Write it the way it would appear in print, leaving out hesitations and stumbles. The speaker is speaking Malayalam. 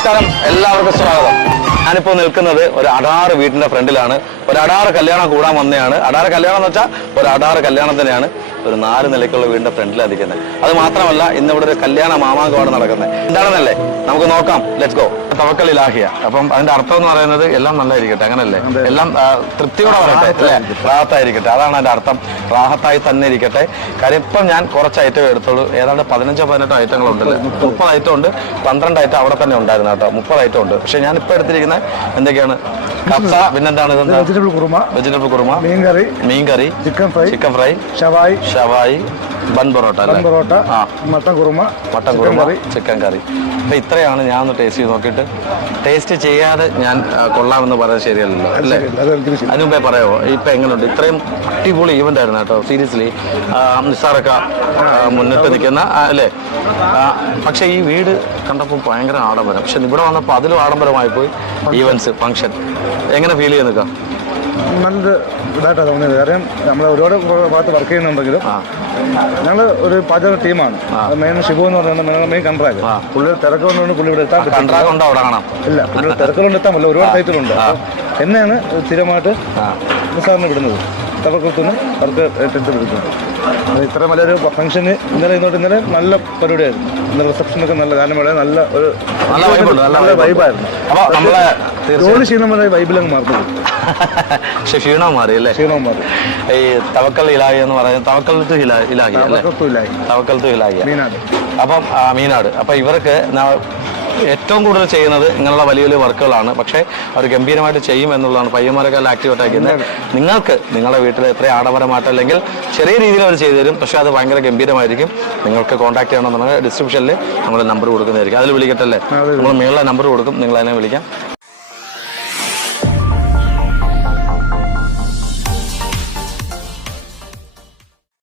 നമസ്കാരം, എല്ലാവർക്കും സ്വാഗതം. ഞാനിപ്പോൾ നിൽക്കുന്നത് ഒരു അടാറ് വീട്ടിന്റെ ഫ്രണ്ടിലാണ്. ഒരു അടാറ് കല്യാണം കൂടാൻ വന്നതാണ്. അടാറ് കല്യാണം എന്ന് വെച്ചാൽ ഒരു അടാറ് കല്യാണത്തിനെയാണ് ഒരു 4 നിലയ്ക്കുള്ള വീടിന്റെ ഫ്രണ്ടിലാണ് ഇരിക്കുന്നത്. അത് മാത്രമല്ല, ഇന്ന് ഇവിടെ ഒരു കല്യാണ മാമാങ്കമാണ് നടക്കുന്നത്. എന്താണെന്നല്ലേ നമുക്ക് നോക്കാം. Let's go. തവക്കൽ ഇലാഹിയ. അപ്പം അതിന്റെ അർത്ഥം എന്ന് പറയുന്നത് എല്ലാം നല്ലതായിരിക്കട്ടെ, അങ്ങനല്ലേ? എല്ലാം തൃപ്തിയോടെ വരട്ടെ അല്ലേ? റാഹത്തായിരിക്കട്ടെ, അതാണ് അതിന്റെ അർത്ഥം. റാഹത്തായി തന്നെ ഇരിക്കട്ടെ. കാര്യം ഇപ്പം ഞാൻ കുറച്ച് ഐറ്റം എടുത്തോളൂ. ഏതാണ്ട് 15-18 ഐറ്റങ്ങളുണ്ടല്ലേ? 30 ഐറ്റം ഉണ്ട്. 12 ഐറ്റം അവിടെ തന്നെ ഉണ്ടായിരുന്നു കേട്ടോ. 30 ഐറ്റം ഉണ്ട്. പക്ഷെ ഞാൻ ഇപ്പൊ എടുത്തിരിക്കുന്നത് എന്തൊക്കെയാണ്? കപ്സ, പിന്നെന്താണ്? വെജിറ്റബിൾ കുറുമ, മീൻകറി, ചിക്കൻ ഫ്രൈ, ഷവായി, bun parotta, mutton korma, chicken curry. അപ്പൊ ഇത്രയാണ് ഞാൻ ഒന്ന് ടേസ്റ്റ് ചെയ്ത് നോക്കിയിട്ട്. ടേസ്റ്റ് ചെയ്യാതെ ഞാൻ കൊള്ളാമെന്ന് പറയുന്നത് ശരിയല്ലല്ലോ അല്ലേ? അതിന് മുമ്പേ പറയാമോ ഇപ്പൊ എങ്ങനെയുണ്ട്? ഇത്രയും അടിപൊളി ഈവന്റ് ആയിരുന്നു കേട്ടോ. സീരിയസ്ലി നിസാറൊക്കെ മുന്നിട്ട് നിൽക്കുന്ന അല്ലേ? പക്ഷെ ഈ വീട് കണ്ടപ്പോൾ ഭയങ്കര ആഡംബരം. പക്ഷെ ഇവിടെ വന്നപ്പോൾ അതിലും ആഡംബരമായി പോയി. ഈവന്റ്സ്, ഫംഗ്ഷൻ എങ്ങനെ ഫീൽ ചെയ്യുന്നൊക്കെ? നല്ല ഇതായിട്ടാണ് തോന്നിയത്. കാരണം നമ്മൾ ഒരുപാട് ഭാഗത്ത് വർക്ക് ചെയ്യുന്നുണ്ടെങ്കിലും ഞങ്ങൾ ഒരു പാചക ടീമാണ്. മെയിൻ ഷിബു എന്ന് പറയുന്നത് മെയിൻ കൺട്രാക്ട്. പുള്ളി തിരക്കുകൊണ്ടുകൊണ്ട് പുള്ളി ഇവിടെ എത്താൻ ഇല്ല. പുള്ളി തിരക്കുകൊണ്ട് എത്താൻ പറ്റില്ല. ഒരുപാട് സൈറ്റുകളുണ്ട്. എന്നെയാണ് സ്ഥിരമായിട്ട് നിസാറിന് വിടുന്നത്. തവക്കത്തുനിന്ന് അവർക്ക് ഏറ്റെടുത്ത് വിടുന്നത്. ഇത്ര നല്ലൊരു ഫംഗ്ഷന് ഇന്നലെ നല്ല പരിപാടിയായിരുന്നു. ഇന്നലെ റിസപ്ഷനൊക്കെ നല്ല ഗാനം വളരെ നല്ല ഒരു നല്ല വൈബായിരുന്നു. ജോലി ക്ഷീണമായ വൈബിലങ്ങ് മാറുന്നു. പക്ഷെ ക്ഷീണം മാറി അല്ലേ? ക്ഷീണം മാറി. ഈ തവക്കൽ ഇലാഹി എന്ന് പറയുന്നത് തവക്കൽ ടു ഇലാഹി അപ്പം മീനാട്. അപ്പൊ ഇവർക്ക് ഏറ്റവും കൂടുതൽ ചെയ്യുന്നത് ഇങ്ങനെയുള്ള വലിയ വലിയ വർക്കുകളാണ്. പക്ഷേ അവർ ഗംഭീരമായിട്ട് ചെയ്യും എന്നുള്ളതാണ്. പയ്യന്മാരൊക്കെ ആക്റ്റീവായിട്ട് ആക്കുന്നത്. നിങ്ങൾക്ക് നിങ്ങളുടെ വീട്ടിൽ എത്ര ആഡംബരമായിട്ട് അല്ലെങ്കിൽ ചെറിയ രീതിയിൽ അവർ ചെയ്തു തരും. പക്ഷെ അത് ഭയങ്കര ഗംഭീരമായിരിക്കും. നിങ്ങൾക്ക് കോൺടാക്ട് ചെയ്യണമെന്നുണ്ടെങ്കിൽ ഡിസ്ക്രിപ്ഷനിൽ നമ്മൾ നമ്പർ കൊടുക്കുന്നതായിരിക്കും. അതിൽ വിളിക്കട്ടല്ലേ? നമ്മൾ മേളിലെ നമ്പർ കൊടുക്കും, നിങ്ങൾ അതിനെ വിളിക്കാം.